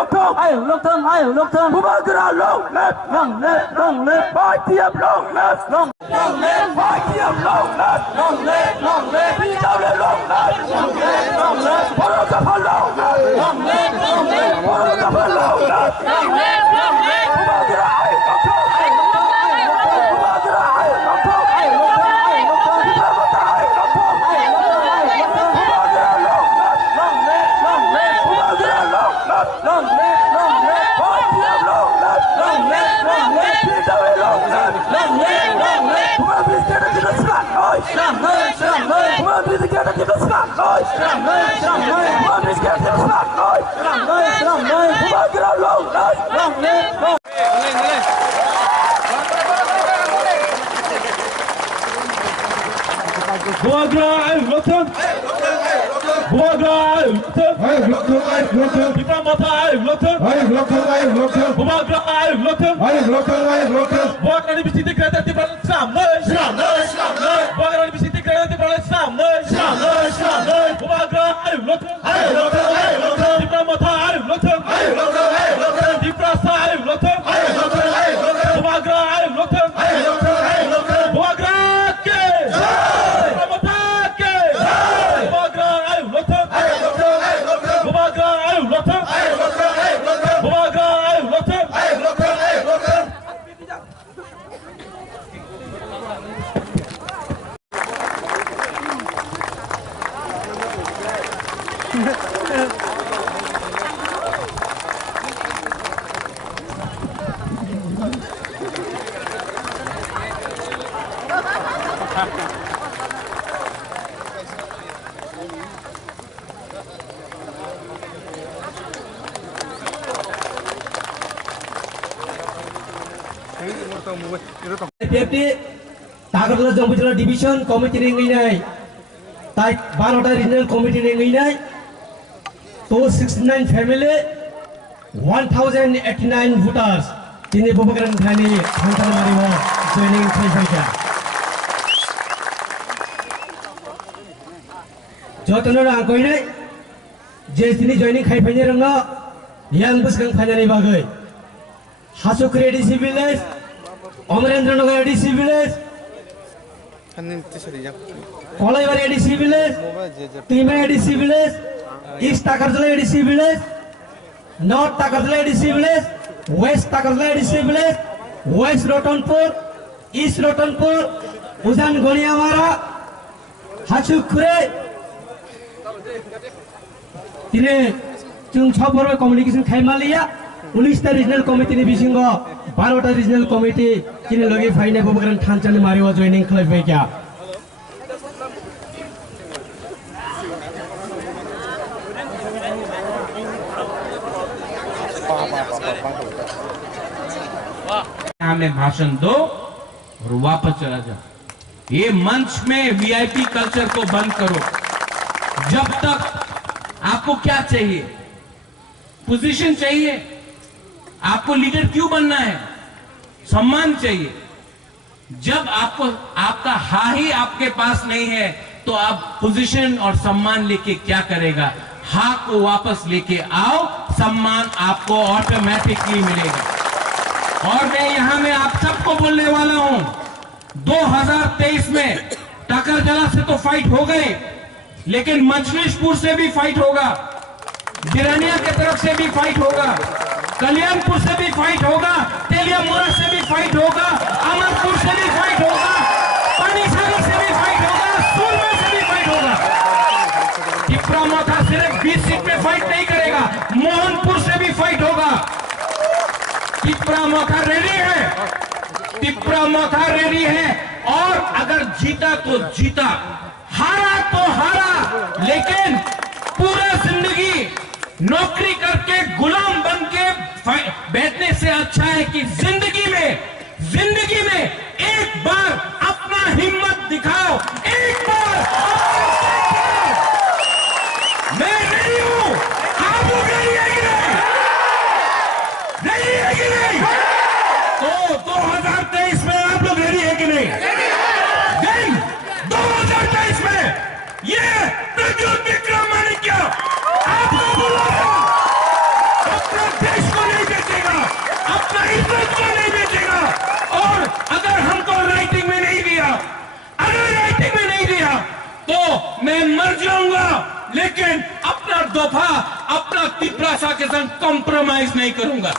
lộc thông, ai hưởng lộc thông, ai hưởng lộc thông. Bố ba cứ là lông lên, phải tiêm lông lên, phải tiêm lông lên, đi đâu lên lông lên, bố nó tập hơn lông lên, bố nó tập hơn lông lên, bố ba cứ là ai hưởng lộc thông, bố ba cứ là ai hưởng lộc thông, đi ra một tay ai hưởng lộc thông, bố ba cứ là lông lên, bố ba cứ là lông lên, phải tiêm lông lên, đi đâu lên lông lên. Bố ba biết cái nó sẵn rồi, bố ba biết cái nó sẵn rồi, bố ba biết cái nó sẵn rồi, bố ba cứ là lông lên. Buagra Lutton, Buagra Lutton, Kita Mata Lutton, Buagra Lutton, Buagra di sini kereta di bawah sama, Buagra di sini kereta di bawah sama, Buagra Lutton, Kita Mata Lutton, di Prasa Lutton, Buagra Lutton, Buagra Tagarla Jambujala Division Committee ini, tai Baroda Regional Committee ini, 269 family, 1089 voters. Ini Bupakaran Thani, Hantar Mariwa joining Khaifaicha. Jotono angko ini, jadi joining Khaifaicha rangga, yang buskan Khaifaicha bagai. Hasukri ADC village, Amarendra ADC village, Kolaiwari ADC village, Tima ADC village, East Takarjala ADC village, North Takarjala ADC village, West Takarjala ADC village, West Rotanpur, East Rotanpur, Uzan Goniamara, Hasukri. Ini chung chopor communication Khaimalia. 19टा regional committee ने बिसिंग 12टा regional committee किने लगे फाइने बबकरन थानचन मारिवा joining खलबे क्या हमें भाषण दो और वापस चला जाओ। ये मंच में वीआईपी कल्चर को बंद करो। जब तक आपको क्या चाहिए? पोजीशन चाहिए? आपको लीडर क्यों बनना है? सम्मान चाहिए। जब आपको आपका हा ही आपके पास नहीं है तो आप पोजीशन और सम्मान लेके क्या करेगा? हा को वापस लेके आओ, सम्मान आपको ऑटोमेटिकली मिलेगा। और मैं यहां में आप सबको बोलने वाला हूं, 2023 में टाकरजला से तो फाइट हो गई, लेकिन मछलीशपुर से भी फाइट होगा, बिरानिया की तरफ से भी फाइट होगा, कल्याणपुर से भी फाइट होगा, तेलियामुरा से भी फाइट होगा, अमरपुर से भी फाइट होगा, पानीसागर से भी फाइट होगा, सुरमा से भी फाइट होगा। टिप्रा मोथा सिर्फ 20 सीट में फाइट नहीं करेगा, मोहनपुर से भी फाइट होगा। टिप्रा मोथा रेडी है, टिप्रा मोथा रेडी है। और अगर जीता तो जीता, हारा तो हारा, लेकिन पूरा जिंदगी नौकरी करके गुलाम बन के बैठने से अच्छा है कि जिंदगी में एक बार अपना हिम्मत दिखाओ, एक बार मैं रेडी हूं। आप लोग रेडी है कि नहीं? रेडी है कि नहीं? तो 2023 में आप लोग रेडी है कि नहीं? नहीं, 2023 में ये प्रद्युत विक्रम माणिक्य आपको बुलाया। अपने देश को नहीं बेचेगा, अपना इज्जत को नहीं बेचेगा। और अगर हमको राइटिंग में नहीं दिया, अगर राइटिंग में नहीं दिया तो मैं मर जाऊंगा, लेकिन अपना दफा, अपना तिपरासा के संग कॉम्प्रोमाइज नहीं करूंगा।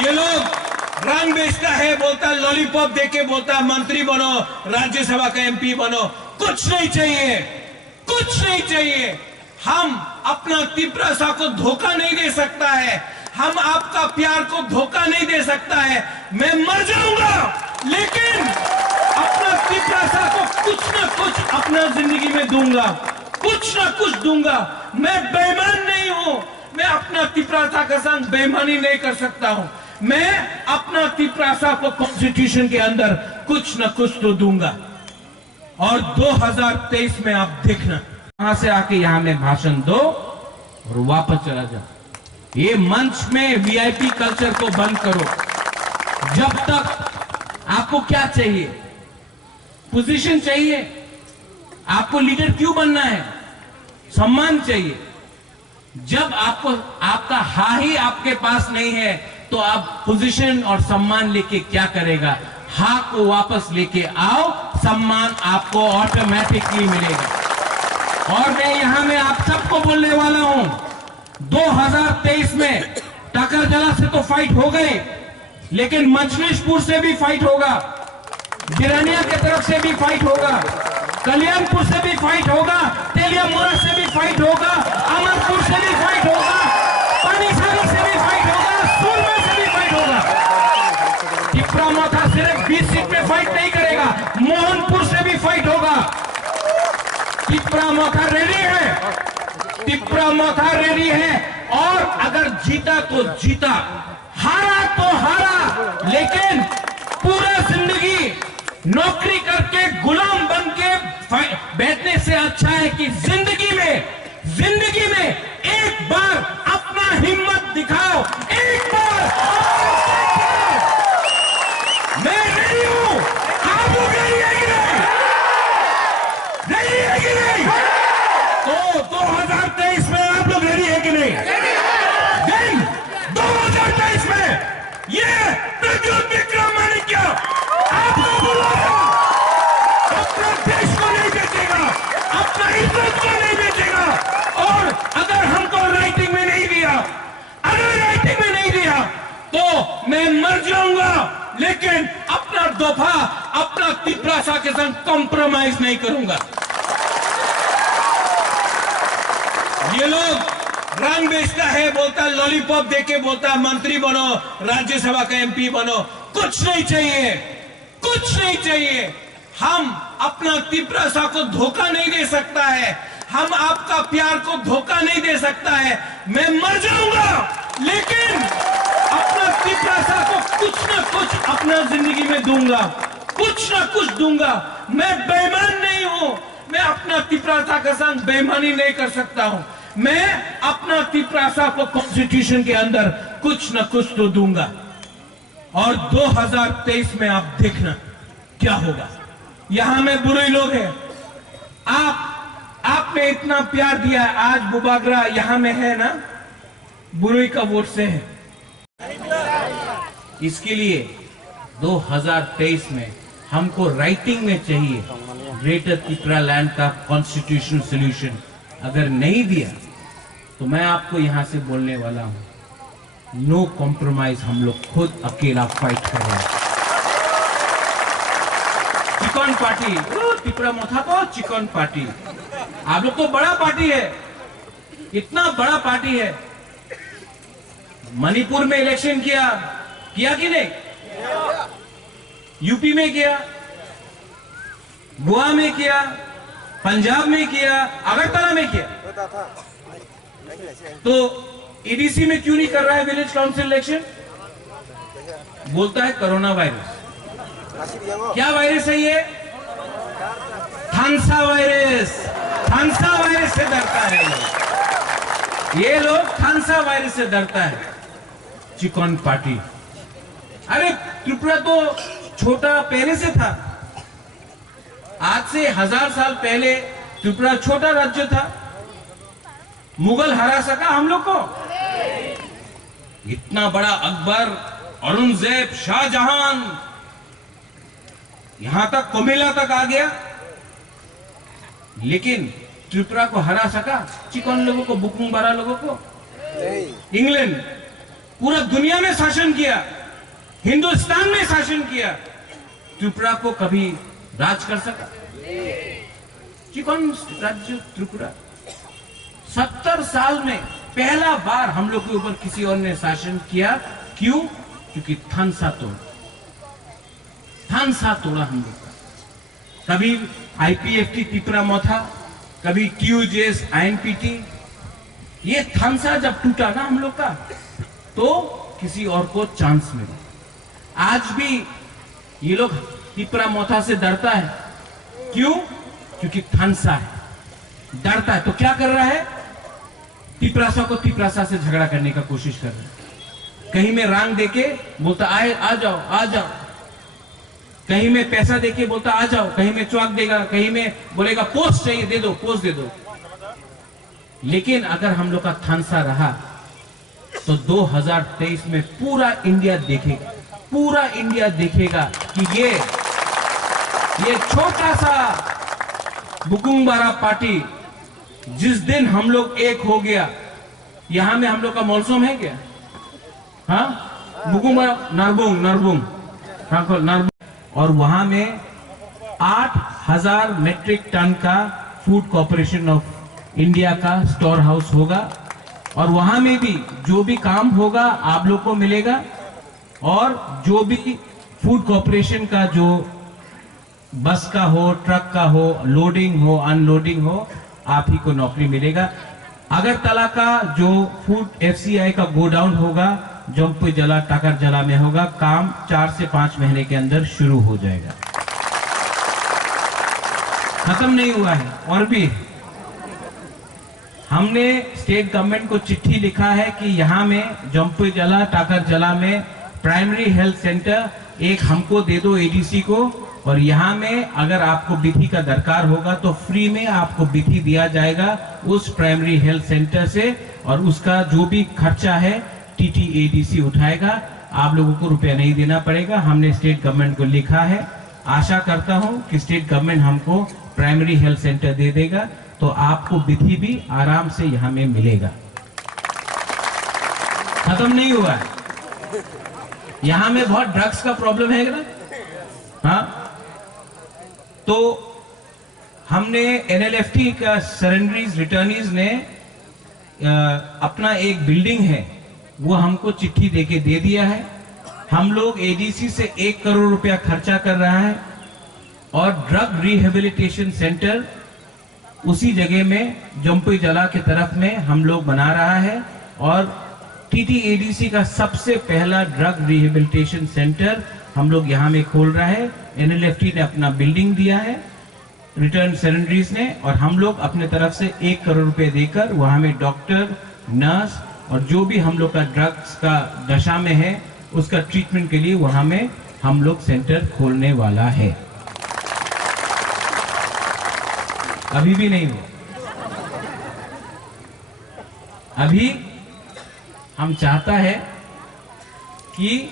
ये लोग रंग बेचता है, बोलता है लॉलीपॉप देके, बोलता है मंत्री बनो, राज्यसभा का एमपी बनो। कुछ नहीं चाहिए, कुछ नहीं चाहिए। हम अपना तिपरासा को धोखा नहीं दे सकता है, हम आपका प्यार को धोखा नहीं दे सकता है। मैं मर जाऊंगा, लेकिन अपना तिपरासा को कुछ ना कुछ अपना जिंदगी में दूंगा, कुछ ना कुछ दूंगा। मैं बेईमान नहीं हूं, मैं अपना तिपरासा के संग बेईमानी नहीं कर सकता हूं। मैं अपना तिपरासा को कॉन्स्टिट्यूशन के अंदर कुछ ना कुछ तो दूंगा। और 2023 में आप देखना, वहां से आके यहां में भाषण दो और वापस चला जाओ। ये मंच में वीआईपी कल्चर को बंद करो। जब तक आपको क्या चाहिए? पोजीशन चाहिए? आपको लीडर क्यों बनना है? सम्मान चाहिए। जब आपको आपका हा ही आपके पास नहीं है तो आप पोजीशन और सम्मान लेके क्या करेगा? हा को वापस लेके आओ, सम्मान आपको ऑटोमेटिकली मिलेगा। और मैं यहां में आप सबको बोलने वाला हूं, 2023 में टाकरजला से तो फाइट हो गई, लेकिन मछलीशपुर से भी फाइट होगा, बिरानिया की तरफ से भी फाइट होगा, कल्याणपुर से भी फाइट होगा, तेलियामुरा से भी फाइट होगा, अमरपुर से भी फाइट होगा, पानीसागर से भी फाइट होगा, सुरमा से भी फाइट होगा। टिपरामोथा सिर्फ 20 सीट में फाइट नहीं करेगा, मोहनपुर से भी फाइट होगा। टिपरामोथा रेडी है, टिपरामोथा रेडी है। और अगर जीता तो जीता, हारा तो हारा, लेकिन पूरा जिंदगी नौकरी करके गुलाम बन के बैठने से अच्छा है कि जिंदगी में एक बार अपना हिम्मत दिखाओ, एक बार। मैं रेडी हूं, आप लोग रेडी है कि नहीं? रेडी है कि नहीं? तो 2023 में आप लोग रेडी है कि नहीं? दिन 2023 में ये प्रद्युम्न विक्रम माणिक्य आपको बुलाया, अपना देश को नहीं बेचेगा, अपना इज्जत को नहीं बेचेगा। और अगर हमको राइटिंग में नहीं दिया, अगर राइटिंग में नहीं दिया तो मैं मर जाऊंगा, लेकिन अपना दफा, अपना तिपरासा के संग कॉम्प्रोमाइज नहीं करूंगा। ये लोग रंग बेचता है, बोलता है लॉलीपॉप देके, बोलता है मंत्री बनो, राज्यसभा का एमपी बनो। कुछ नहीं चाहिए, कुछ नहीं चाहिए। हम अपना तिपरासा को धोखा नहीं दे सकता है, हम आपका प्यार को धोखा नहीं दे सकता है। मैं मर जाऊंगा, लेकिन अपना तिपरासा को कुछ ना कुछ अपना जिंदगी में दूंगा, कुछ ना कुछ दूंगा। मैं बेईमान नहीं हूं, मैं अपना तिपरासा के संग बेईमानी नहीं कर सकता हूं। मैं अपना तिपरासा को कॉन्स्टिट्यूशन के अंदर कुछ ना कुछ तो दूंगा। और 2023 में आप देखना क्या होगा। यहां में बुरे लोग हैं, आपने इतना प्यार दिया, आज बुबागरा यहां में है ना, बुरुई का वोट से है। इसके लिए 2023 में हमको राइटिंग में चाहिए ग्रेटर त्रिपुरा लैंड का कॉन्स्टिट्यूशनल सोल्यूशन। अगर नहीं दिया तो मैं आपको यहां से बोलने वाला हूं, नो कॉम्प्रोमाइज, हम लोग खुद अकेला फाइट कर रहे हैं। चिकन पार्टी, टिपरामोथा तो चिकन पार्टी, आप लोग तो बड़ा पार्टी है, इतना बड़ा पार्टी है। मणिपुर में इलेक्शन किया कि नहीं? यूपी में किया, गोवा में किया, पंजाब में किया, अगरतला में किया। तो ईडीसी में क्यों नहीं कर रहा है विलेज काउंसिल इलेक्शन? बोलता है कोरोना वायरस। क्या वायरस है ये? थानसा वायरस। थानसा वायरस से डरता है ये लोग, थानसा वायरस से डरता है। चिकन पार्टी, अरे त्रिपुरा तो छोटा पहले से था, आज से 1000 साल पहले त्रिपुरा छोटा राज्य था। मुगल हरा सका हम लोग को? इतना बड़ा अकबर, औरंगजेब, शाहजहां, यहां तक कोमिला तक आ गया, लेकिन त्रिपुरा को हरा सका? चिकन लोगों को, बुकुंबारा लोगों को? इंग्लैंड पूरा दुनिया में शासन किया, हिंदुस्तान में शासन किया, त्रिपुरा को कभी राज कर सका? चिकन राज्य त्रिपुरा 70 साल में पहला बार हम लोग के ऊपर किसी और ने शासन किया। क्यों? क्योंकि थानसा तोड़ा हम लोग का। कभी आईपीएफटी त्रिपुरा मोथा, कभी टीयूजेएस आईएनपीटी। ये थानसा जब टूटा ना हम लोग का, तो किसी और को चांस मिला। आज भी ये लोग त्रिपुरा मोथा से डरता है। क्यों? क्योंकि थानसा है, डरता है। तो क्या कर रहा है? तिपरासा को तिपरासा से झगड़ा करने का कोशिश कर रहा है। कहीं में रांग देके बोलता आ जाओ आ जाओ, कहीं में पैसा देके बोलता आ जाओ, कहीं में चौक देगा, कहीं में बोलेगा पोस्ट चाहिए दे दो, पोस्ट दे दो। लेकिन अगर हम लोग का थानसा रहा तो 2023 में पूरा इंडिया देखेगा कि ये छोटा सा बुकुंबारा पार्टी जिस दिन हम लोग एक हो गया। यहां में हम लोग का मौसम है क्या? हाँ, बुकुंबारा, नरबुंग, और वहां में 8,000 मेट्रिक टन का फूड कॉर्पोरेशन ऑफ इंडिया का स्टोर हाउस होगा। और वहां में भी जो भी काम होगा आप लोग को मिलेगा, और जो भी फूड कॉर्पोरेशन का जो बस का हो, ट्रक का हो, लोडिंग हो, अनलोडिंग हो, आप ही को नौकरी मिलेगा। अगरतला का जो फूड एफसीआई का गोडाउन होगा, जम्पू जला, टाकर जला में होगा, काम 4 से 5 महीने के अंदर शुरू हो जाएगा। खत्म नहीं हुआ है, और भी हमने स्टेट गवर्नमेंट को चिट्ठी लिखा है कि यहाँ में जम्पू जला, टाकर जला में प्राइमरी हेल्थ सेंटर एक हमको दे दो, एडीसी को। और यहाँ में अगर आपको विधि का दरकार होगा तो फ्री में आपको विधि दिया जाएगा उस प्राइमरी हेल्थ सेंटर से, और उसका जो भी खर्चा है टीटीएडीसी उठाएगा। आप लोगों को रुपया नहीं देना पड़ेगा। हमने स्टेट गवर्नमेंट को लिखा है। आशा करता हूं कि स्टेट गवर्नमेंट हमको प्राइमरी हेल्थ सेंटर दे देगा, तो आपको विधि भी आराम से यहाँ में मिलेगा। खत्म नहीं हुआ है। यहाँ में बहुत ड्रग्स का प्रॉब्लम है ना? हाँ, तो हमने एनएलएफटी का सरेंडरीज रिटर्नीज ने अपना एक बिल्डिंग है, वो हमको चिट्ठी देके दे दिया है। हम लोग एडीसी से 1 करोड़ रुपया खर्चा कर रहा है, और ड्रग रिहेबिलिटेशन सेंटर उसी जगह में जम्पू जला के तरफ में हम लोग बना रहा है। और टीटीएडीसी का सबसे पहला ड्रग रिहेबिलिटेशन सेंटर हम लोग यहाँ में खोल रहा है। एनएलएफटी ने अपना बिल्डिंग दिया है, रिटर्न सरेंडरीज ने, और हम लोग अपने तरफ से 1 करोड़ रुपए देकर वहां में डॉक्टर, नर्स और जो भी हम लोग का ड्रग्स का दशा में है उसका ट्रीटमेंट के लिए वहां में हम लोग सेंटर खोलने वाला है। अभी भी नहीं हुआ। अभी हम चाहता है कि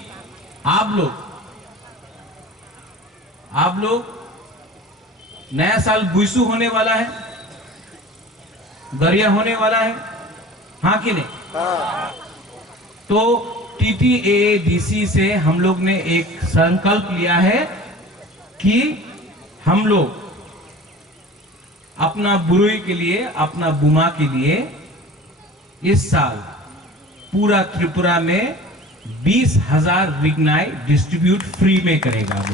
आप लोग नया साल बुईसू होने वाला है, गरिया होने वाला है, हाँ कि नहीं? तो टीटीएडीसी से हम लोग ने एक संकल्प लिया है कि हम लोग अपना बुरुई के लिए, अपना बुमा के लिए इस साल पूरा त्रिपुरा में 20,000 रिगनाई डिस्ट्रीब्यूट फ्री में करेगा।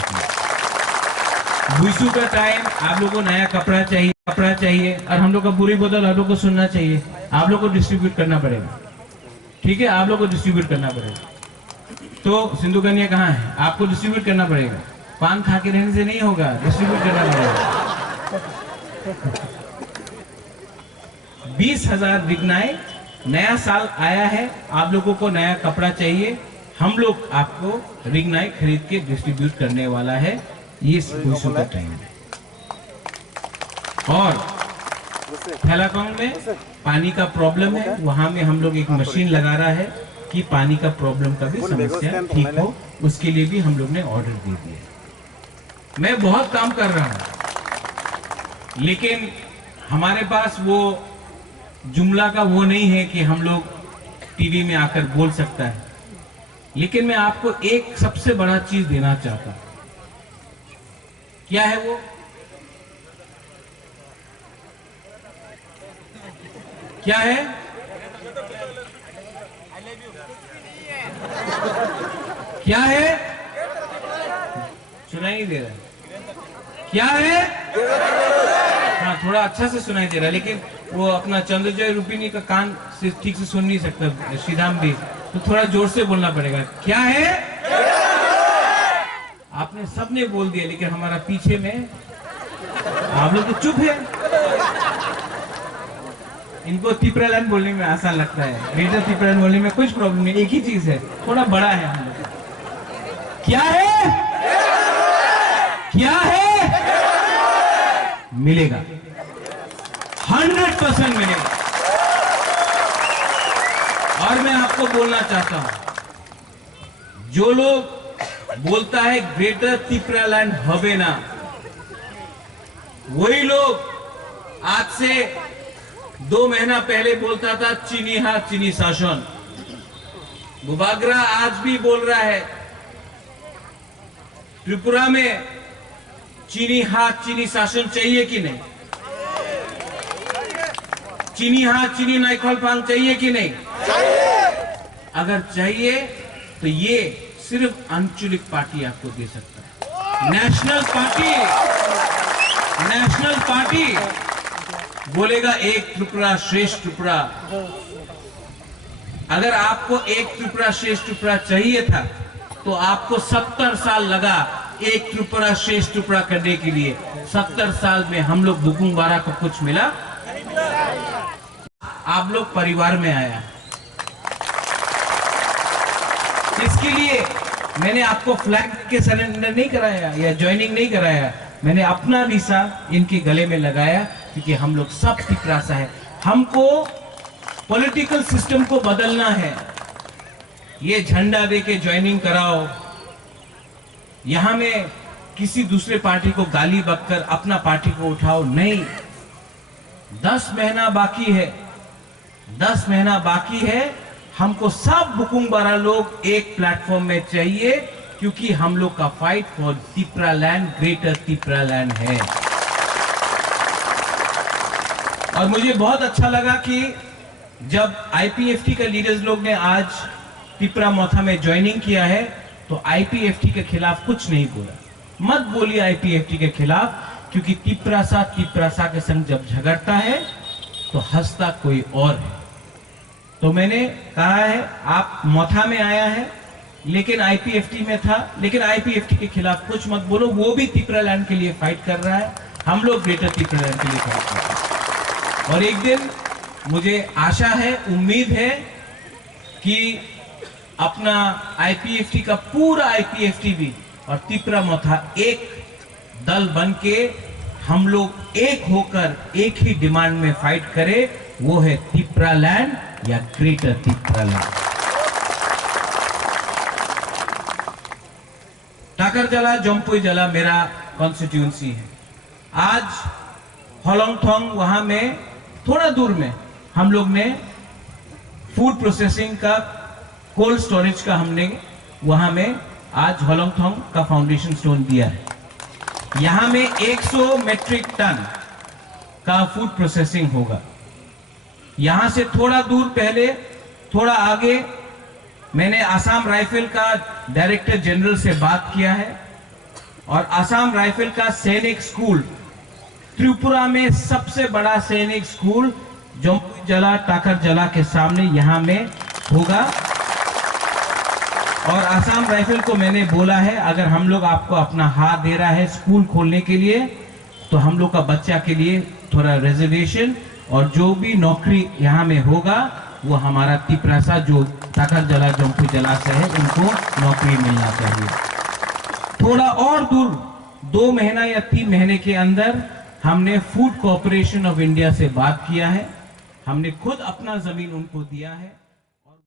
बुईसू का टाइम आप लोगों को नया कपड़ा चाहिए, और हम लोग का बुरी बदल आप लोग को सुनना चाहिए। आप लोग को डिस्ट्रीब्यूट करना पड़ेगा, ठीक है? आप लोग को डिस्ट्रीब्यूट करना पड़ेगा। तो सिंधु कन्या कहाँ है? आपको डिस्ट्रीब्यूट करना पड़ेगा। पान खा के रहने से नहीं होगा, डिस्ट्रीब्यूट करना पड़ेगा। 20,000 रिगनाई। नया साल आया है, आप लोगों को नया कपड़ा चाहिए, हम लोग आपको रिगनाई खरीद के डिस्ट्रीब्यूट करने वाला है। ये बुईसू का टाइम है। और थैलाकोंग में पानी का प्रॉब्लम है, वहां में हम लोग एक मशीन लगा रहा है कि पानी का प्रॉब्लम का भी समस्या ठीक हो, उसके लिए भी हम लोग ने ऑर्डर दे दिया। मैं बहुत काम कर रहा हूं, लेकिन हमारे पास वो जुमला का वो नहीं है कि हम लोग टीवी में आकर बोल सकता है। लेकिन मैं आपको एक सबसे बड़ा चीज देना चाहता हूं। क्या है वो? क्या है? क्या है? सुनाई नहीं दे रहा है। क्या है? हाँ, थोड़ा अच्छा से सुनाई दे रहा है, लेकिन वो अपना चंद्रजय रूपिणी का कान से ठीक से सुन नहीं सकता श्रीधाम भी, तो थोड़ा जोर से बोलना पड़ेगा। क्या है? आपने सबने बोल दिया, लेकिन हमारा पीछे में आप लोग तो चुप है। इनको तिपरालैंड बोलने में आसान लगता है, ग्रेटर तिपरालैंड बोलने में कुछ प्रॉब्लम नहीं, एक ही चीज है, थोड़ा बड़ा है हम लोग। क्या है? क्या है? मिलेगा, 100% मिलेगा। और मैं आपको बोलना चाहता हूं, जो लोग बोलता है ग्रेटर तिपरालैंड हबे ना, वही लोग आज से 2 महीना पहले बोलता था चीनी हाथ चीनी शासन। बुबागरा आज भी बोल रहा है त्रिपुरा में चीनी हाथ चीनी शासन चाहिए कि नहीं? चीनी हाथ चीनी नाइखल फांग चाहिए कि नहीं? अगर चाहिए तो ये सिर्फ आंचलिक पार्टी आपको दे सकता है। नेशनल पार्टी बोलेगा एक त्रिपुरा श्रेष्ठ त्रिपुरा। अगर आपको एक त्रिपुरा श्रेष्ठ त्रिपुरा चाहिए था तो आपको 70 साल लगा एक त्रिपुरा श्रेष्ठ त्रिपुरा करने के लिए। 70 साल में हम लोग बुकुंग बारा को कुछ मिला? आप लोग परिवार में आया, इसके लिए मैंने आपको फ्लैग के सरेंडर नहीं कराया या ज्वाइनिंग नहीं कराया, मैंने अपना वीसा इनके गले में लगाया, क्योंकि हम लोग सब तिपरासा है। हमको पॉलिटिकल सिस्टम को बदलना है। ये झंडा दे के ज्वाइनिंग कराओ, यहां में किसी दूसरे पार्टी को गाली बककर अपना पार्टी को उठाओ, नहीं। 10 महीना बाकी है, 10 महीना बाकी है। हमको सब बुकुंग बारा लोग एक प्लेटफॉर्म में चाहिए, क्योंकि हम लोग का फाइट फॉर तिपरालैंड, ग्रेटर तिपरालैंड है। और मुझे बहुत अच्छा लगा कि जब आईपीएफटी का लीडर्स लोग ने आज तिपरा मोथा में ज्वाइनिंग किया है, तो आईपीएफटी के खिलाफ कुछ नहीं बोला। मत बोलिए आईपीएफटी के खिलाफ, क्योंकि तिपरासा के संग जब झगड़ता है तो हंसता कोई और है। तो मैंने कहा है आप मोथा में आया है, लेकिन आईपीएफटी में था, लेकिन आईपीएफटी के खिलाफ कुछ मत बोलो। वो भी तिपरालैंड के लिए फाइट कर रहा है, हम लोग ग्रेटर तिपरालैंड के लिए फाइट कर रहे हैं। और एक दिन मुझे आशा है, उम्मीद है कि अपना आईपीएफटी का पूरा आईपीएफटी भी और तिपरा मोथा एक दल बन के हम लोग एक होकर एक ही डिमांड में फाइट करें, वो है तिपरालैंड या ग्रेटर तिपरालैंड। टाकरजला जम्पुई जला मेरा कॉन्स्टिट्यूंसी है। आज होलोंगथोंग वहां में थोड़ा दूर में हम लोग ने फूड प्रोसेसिंग का, कोल्ड स्टोरेज का हमने वहां में आज होलोंगथोंग का फाउंडेशन स्टोन दिया है। यहां में 100 मेट्रिक टन का फूड प्रोसेसिंग होगा। यहां से थोड़ा दूर पहले, थोड़ा आगे मैंने आसाम राइफल का डायरेक्टर जनरल से बात किया है, और आसाम राइफल का सैनिक स्कूल, त्रिपुरा में सबसे बड़ा सैनिक स्कूल जम्पुई जला टाकरजला के सामने यहां में होगा। और आसाम राइफल को मैंने बोला है, अगर हम लोग आपको अपना हाथ दे रहा है स्कूल खोलने के लिए, तो हम लोग का बच्चा के लिए थोड़ा रिजर्वेशन, और जो भी नौकरी यहाँ में होगा वो हमारा तिपरासा जो टाकरजला जम्पुई जला से है, उनको नौकरी मिलना चाहिए। थोड़ा और दूर 2 महीना या 3 महीने के अंदर हमने फूड कॉर्पोरेशन ऑफ इंडिया से बात किया है, हमने खुद अपना जमीन उनको दिया है।